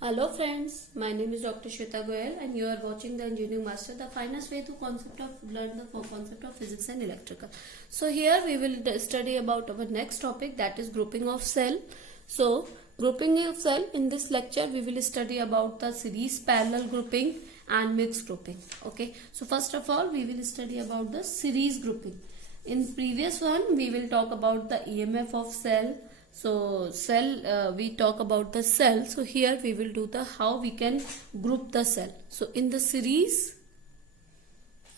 Hello friends, my name is Dr. Shweta Goyal and you are watching the Engineering Master, the finest way to learn the concept of physics and electrical. So here we will study about our next topic, that is grouping of cell. So grouping of cell, in this lecture we will study about the series parallel grouping and mixed grouping. Okay, so first of all we will study about the series grouping. In previous one we will talk about the EMF of cell. So cell, we talk about the cell. So here we will do the how we can group the cell. So in the series,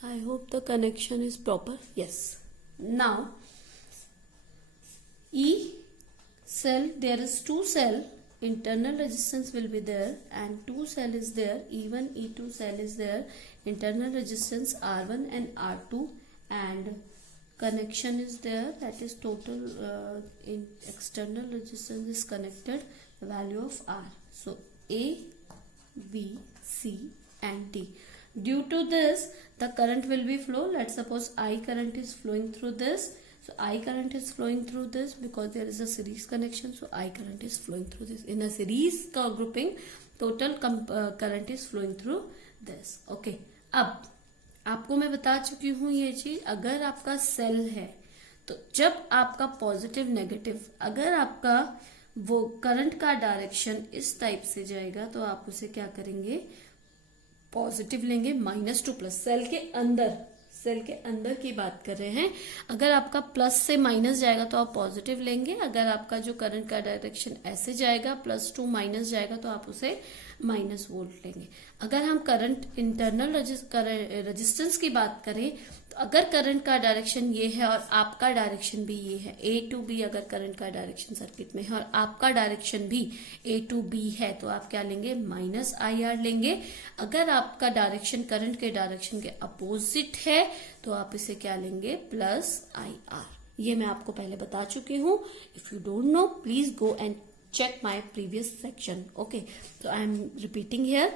I hope the connection is proper. Yes. Now E cell, there is two cell, internal resistance will be there, and two cell is there, E1 E2 cell is there, internal resistance R1 and R2, and connection is there, that is total in external resistance is connected, the value of R. So A, B, C and D. Due to this the current will be flow. Let's suppose I current is flowing through this. So I current is flowing through this because there is a series connection. So I current is flowing through this. In a series grouping, total current is flowing through this. Okay. अब आपको मैं बता चुकी हूँ ये चीज, अगर आपका सेल है तो जब आपका पॉजिटिव नेगेटिव, अगर आपका वो करंट का डायरेक्शन इस टाइप से जाएगा तो आप उसे क्या करेंगे, पॉजिटिव लेंगे, -2 प्लस, सेल के अंदर की बात कर रहे हैं। अगर आपका प्लस से माइनस जाएगा तो आप पॉजिटिव लेंगे, अगर आपका जो करंट का डायरेक्शन ऐसे जाएगा +2 माइनस जाएगा तो आप उसे माइनस वोल्ट लेंगे। अगर हम करंट इंटरनल रेजिस्टेंस की बात करें तो अगर करंट का डायरेक्शन ये है और आपका डायरेक्शन भी ये है, A to B अगर करंट का डायरेक्शन सर्किट में है और आपका डायरेक्शन भी A to B है तो आप क्या लेंगे, -IR लेंगे। अगर आपका डायरेक्शन करंट के डायरेक्शन के अपोजिट है तो आप इसे क्या लेंगे, +IR। ये मैं आपको पहले बता चुकी हूँ। If you don't know please go and check my previous section. Okay, so I am repeating here.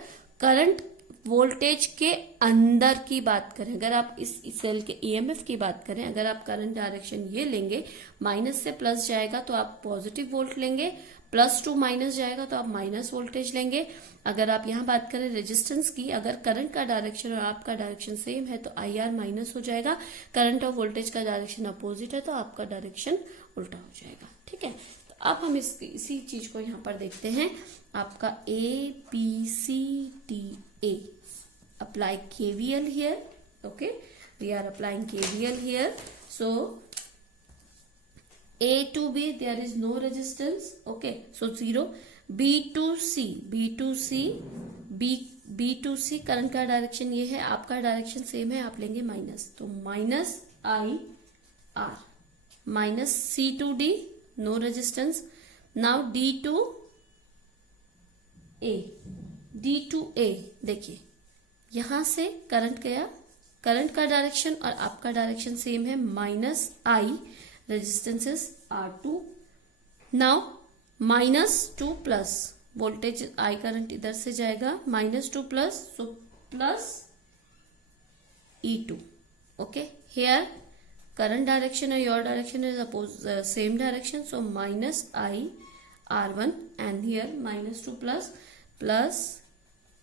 Current voltage के अंदर की बात करें, अगर आप इस सेल के EMF की बात करें, अगर आप करंट डायरेक्शन ये लेंगे, माइनस से प्लस जाएगा तो आप पॉजिटिव वोल्ट लेंगे, +2 माइनस जाएगा तो आप माइनस वोल्टेज लेंगे। अगर आप यहाँ बात करें रेजिस्टेंस की, अगर करंट का डायरेक्शन और आपका डायरेक्शन सेम है तो IR माइनस हो जाएगा, करंट और वोल्टेज का डायरेक्शन अपोजिट है तो आपका डायरेक्शन उल्टा हो जाएगा। ठीक है, अब हम इसी चीज को यहाँ पर देखते हैं। आपका ABCDA, apply KVL here. Okay, we are applying KVL here. So A to B there is no resistance. Okay, so 0. B to C current का डायरेक्शन ये है, आपका डायरेक्शन सेम है, आप लेंगे माइनस, तो -IR, -C to D no resistance. Now D to A, देखिए यहां से करंट गया, करंट का डायरेक्शन और आपका डायरेक्शन सेम है, -I, resistance is R2। Now -2 plus voltage, I current इधर से जाएगा, -2 plus, so +E2। Okay, here current direction or your direction is same direction, so -IR1 and here -2 plus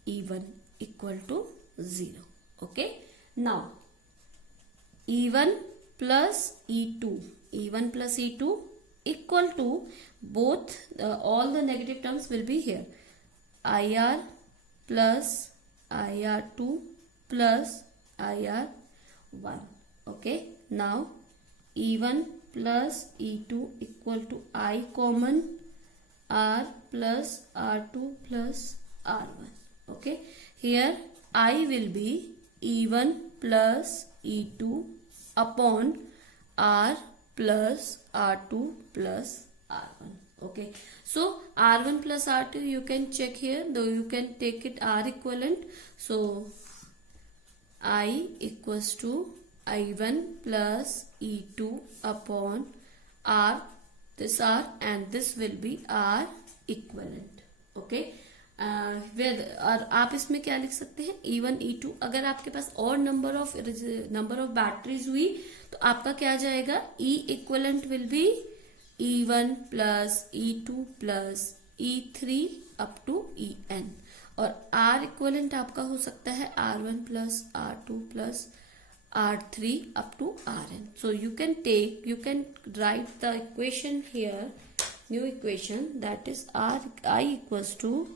E1 equal to 0. Okay, now E1 plus E2 equal to both, all the negative terms will be here, IR plus IR2 plus IR1. Okay, now E1 plus E2 equal to I common, R plus R2 plus R1. Okay, here I will be E1 plus E2 upon R plus R2 plus R1. Okay, so R1 plus R2 you can check here, though you can take it R equivalent. So I equals to I1 plus E2 upon R, this R, and this will be R equivalent. Okay, और आप इसमें क्या लिख सकते हैं, E1 E2। अगर आपके पास और नंबर ऑफ बैटरीज हुई तो आपका क्या जाएगा, E equivalent will be E1 plus E2 plus E3 up to En. Equivalent आपका हो सकता है R1 plus R2 plus R3 up to Rn. So you can write the equation here, new equation, that is I equals to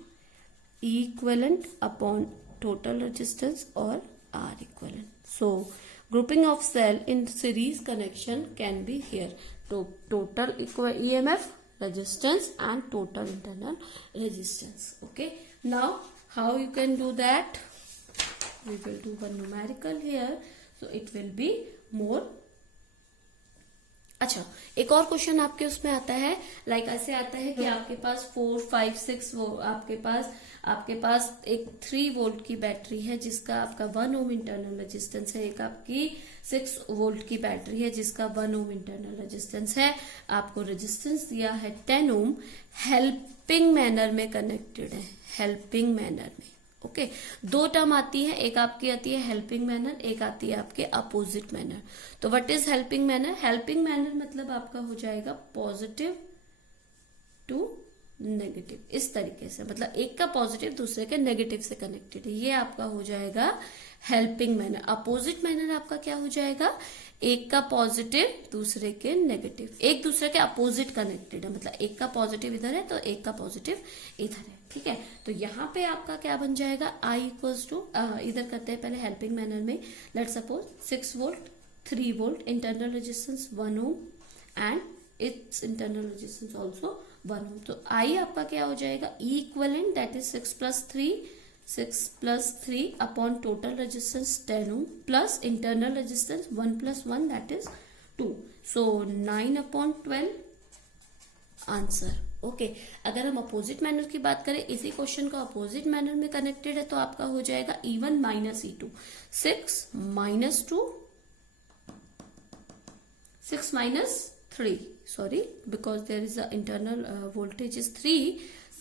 E equivalent upon total resistance or R equivalent. So grouping of cell in series connection can be here. Total EMF, resistance and total internal resistance. Okay. Now how you can do that? We will do one numerical here. So it will be more. अच्छा, एक और question आपके उसमें आता है, like ऐसे आता है कि आपके पास 4, 5, 6 वो आपके पास एक 3 वोल्ट की बैटरी है जिसका आपका 1 ओम इंटरनल रेजिस्टेंस है, एक आपकी 6 वोल्ट की बैटरी है जिसका 1 ओम इंटरनल रेजिस्टेंस है, आपको रेजिस्टेंस दिया है 10 ओम, हेल्पिंग मैनर में कनेक्टेड है, हेल्पिंग मैनर में। ओके, दो टर्म आती है, एक आपकी आती है हेल्पिंग मैनर, एक आती है आपके अपोजिट मैनर। तो what is helping manner? Helping manner मतलब आपका हो जाएगा पॉजिटिव टू नेगेटिव, इस तरीके से, मतलब एक का पॉजिटिव दूसरे के नेगेटिव से कनेक्टेड है, ये आपका हो जाएगा हेल्पिंग मैनर। अपोजिट मैनर आपका क्या हो जाएगा? एक का पॉजिटिव दूसरे के नेगेटिव, एक दूसरे के अपोजिट कनेक्टेड है, मतलब एक का पॉजिटिव इधर है तो एक का पॉजिटिव इधर है। ठीक है, तो यहाँ पे आपका क्या बन जाएगा? I इक्वल्स टू, इधर करते हैं पहले हेल्पिंग मैनर में, let suppose 6 volt 3 volt, internal resistance 1 ohm and it's internal resistance also 1 ओम। तो I आपका क्या हो जाएगा? E equivalent that is 6 plus 3 upon total resistance 10 ohm plus internal resistance 1 plus 1 that is 2, so 9 upon 12 answer. Okay, अगर हम opposite manner की बात करें, इसी क्वेश्चन का अपोजिट मैनर में कनेक्टेड है तो आपका हो जाएगा E1 minus E2, 6 minus 2, 6 minus 3, sorry, because there is a internal voltage is 3,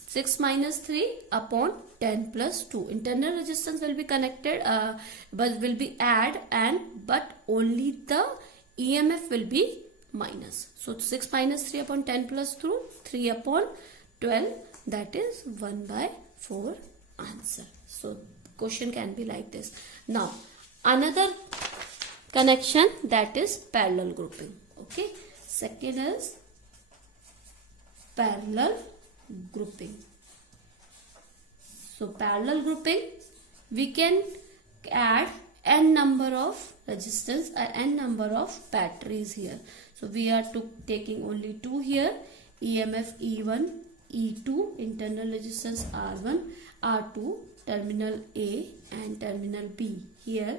6 minus 3 upon 10 plus 2. Internal resistance will be connected, but will be add but only the EMF will be minus. So 6 minus 3 upon 10 plus 2, 3 upon 12, that is 1/4 answer. So question can be like this. Now another connection, that is parallel grouping. Okay, second is parallel grouping. So parallel grouping, we can add n number of resistance or n number of batteries here. So we are taking only 2 here, EMF E1, E2, internal resistance R1, R2, terminal A and terminal B. Here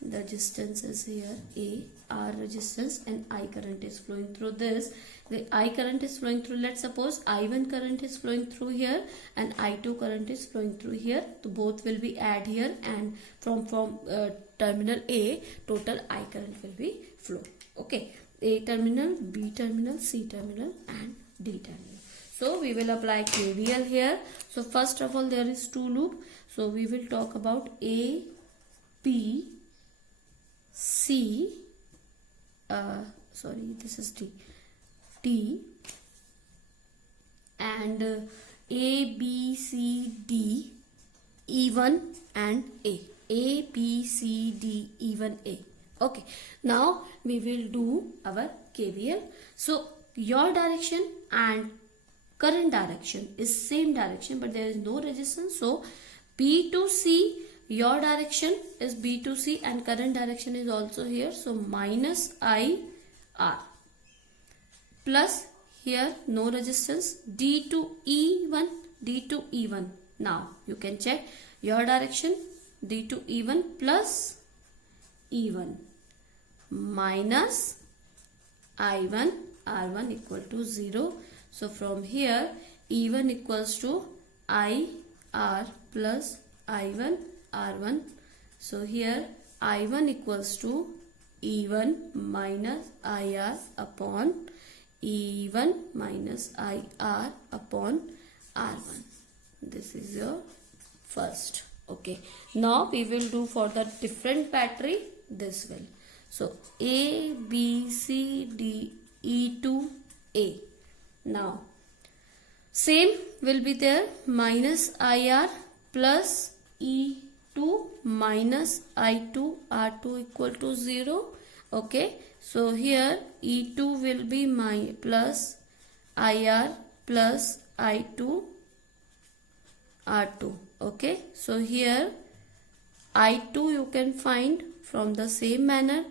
the resistance is here A, R resistance, and I current is flowing through this. The I current is flowing through, let's suppose I1 current is flowing through here and I2 current is flowing through here. So both will be add here, and from terminal A, total I current will be flow. Okay, A terminal, B terminal, C terminal and D terminal. So we will apply KVL here. So first of all, there is 2 loop. So we will talk about A, B, C, sorry, this is D, and A, B, C, D, E1 and A, B, C, D, E1, A. Okay, now we will do our KVL. So your direction and current direction is same direction, but there is no resistance. So B to C, your direction is B to C and current direction is also here. So minus I R plus here no resistance, D to E1. Now you can check your direction, D to E1 plus E1 minus I1 R1 equal to 0. So from here E1 equals to I R plus I1 R1. So here I1 equals to E1 minus IR upon E1 minus IR upon R1. This is your first. Okay, now we will do for the different battery this way. So A, B, C, D, E2, A. Now same will be there, minus IR plus E2 minus I2 R2 equal to 0. Okay, so here E2 will be my plus IR plus I2 R2. Okay, so here I2 you can find from the same manner,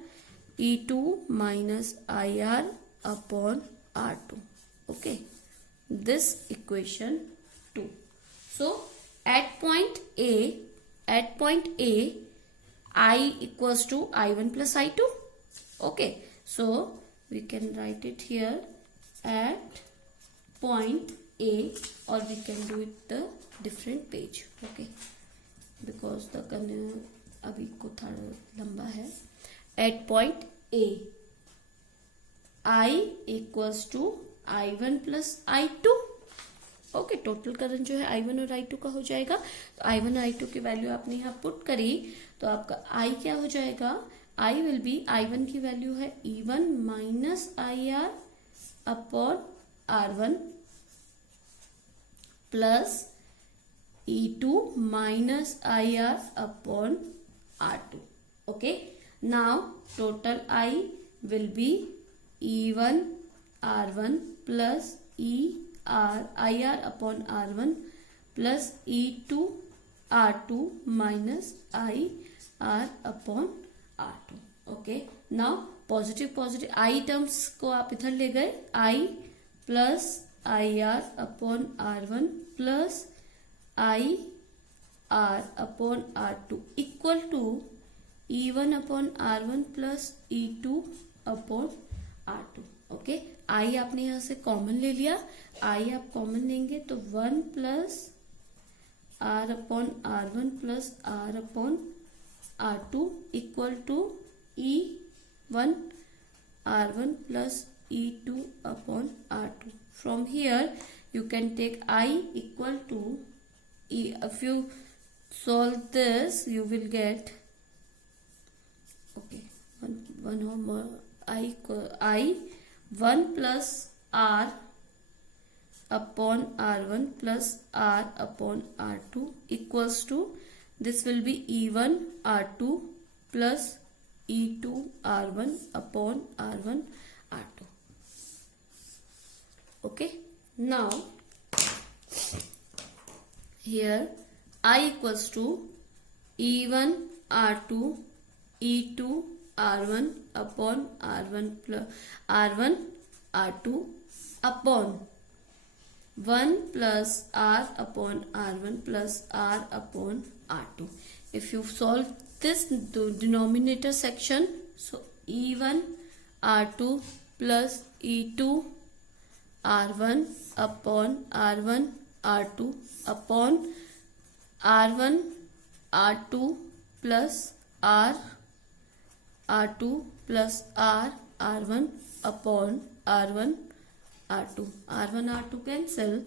E2 minus IR upon R2. Okay, this equation 2. So at point A, I equals to I1 plus I2. Okay, so we can write it here at point A, or we can do it the different page. Okay, because the अभी को थोड़ा लंबा है. At point A, I equals to I1 plus I2. Okay, total current जो है I1 और I2 का हो जाएगा. तो I1 I2 की वैल्यू आपने यहाँ पुट करी तो आपका I क्या हो जाएगा? I विल बी, I1 की वैल्यू है E1 minus IR upon R1 plus E2 minus IR upon R2. Okay, now total I will be E1 R1 plus IR upon R1 plus E2 R2 minus IR upon R2. Okay, now positive I terms को आप इधर ले गए, I plus IR upon R1 plus IR upon R2 equal to E1 upon R1 plus E2 upon R2. Okay, आई आपने यहां से common ले लिया. आई आप कॉमन लेंगे तो 1 plus R upon R1 plus R upon R2 equal to E1 R1 plus E2 upon R2. From here you can take I equal to if you solve this you will get okay one or more I 1 plus R upon R1 plus R upon R2 equals to, this will be E1 R2 plus E2 R1 upon R1 R2. Okay, now here I equals to E1 R2 E2 R1 upon R1 plus R1 R2 upon 1 plus R upon R1 plus R upon R2. If you solve this denominator section, so E1 R2 plus E2 R1 upon R1 R2 upon R1 R2 plus R2 plus R1 upon R1 R2. R1 R2 cancel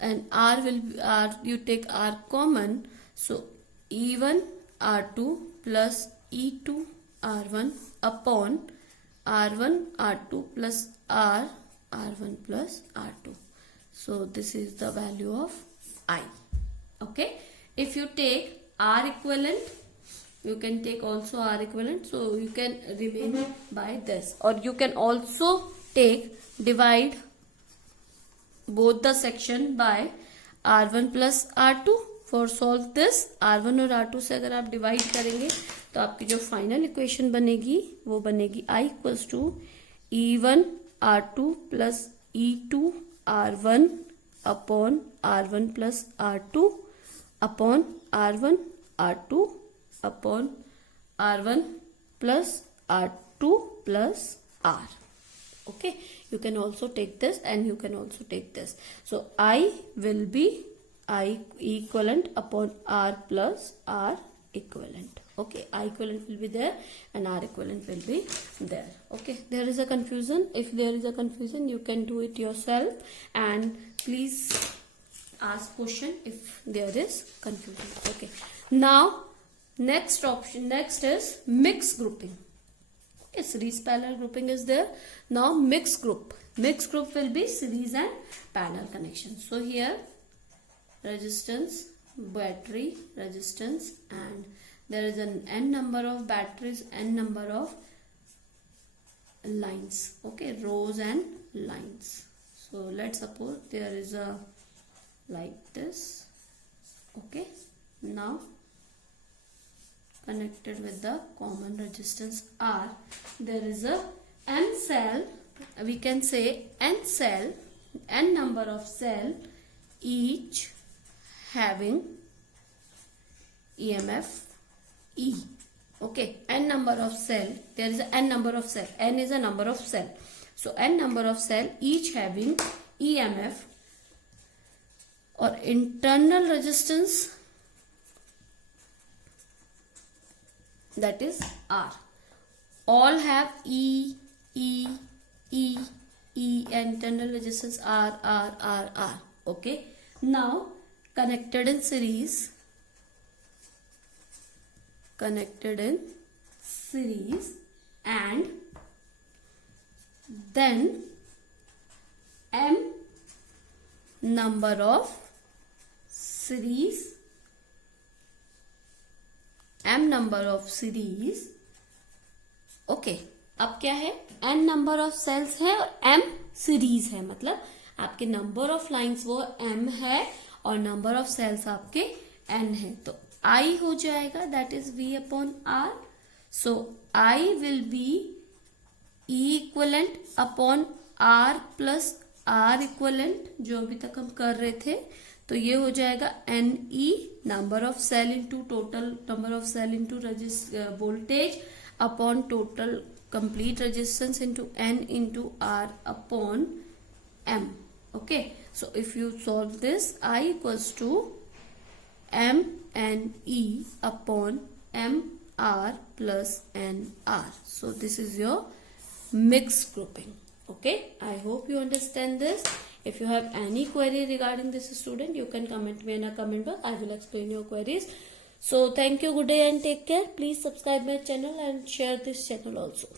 and R will be R, you take R common, so E1 R2 plus E2 R1 upon R1 R2 plus R1 plus R2. So this is the value of I. Okay, if you take R equivalent, you can take also R equivalent, so you can remain by this, or you can also take divide both the section by R1 plus R2. For solve this, R1 और R2 से अगर आप divide करेंगे तो आपकी जो final equation बनेगी वो बनेगी I equals to E1 R2 plus E2 R1 upon R1 plus R2 upon R1 R2 upon R1 plus R2 plus R. Okay, you can also take this and you can also take this. So I will be I equivalent upon R plus R equivalent. Okay, I equivalent will be there and R equivalent will be there. Okay, there is a confusion. If there is a confusion, you can do it yourself and please ask question if there is confusion. Okay, now next option, next is mixed grouping. Okay, series parallel grouping is there. Now mixed group will be series and parallel connection. So here resistance battery resistance, and there is an n number of batteries, n number of lines, okay, rows and lines. So let's suppose there is a like this, okay. Now connected with the common resistance R, there is a n cell, we can say n cell, n number of cell, each having EMF E, okay. N number of cell, there is a n number of cell, n is a number of cell, so n number of cell each having EMF or internal resistance, that is R. All have E, and internal resistance R. Okay. Now connected in series, and then M number of series, okay. अब क्या है, n number of sales है और m series है, मतलब आपके number of lines वो m है और नंबर ऑफ सेल्स आपके n है, तो I हो जाएगा, that is V upon R. So I will be E equivalent upon R plus R equivalent, जो अभी तक हम कर रहे थे. तो ये हो जाएगा NE, number of cell into total number of cell into voltage upon total complete resistance into N into R upon M. Okay, so if you solve this, I equals to MNE upon MR plus NR. So this is your mixed grouping. Okay, I hope you understand this. If you have any query regarding this student, you can comment me in a comment box. I will explain your queries. So thank you, good day and take care. Please subscribe my channel and share this channel also.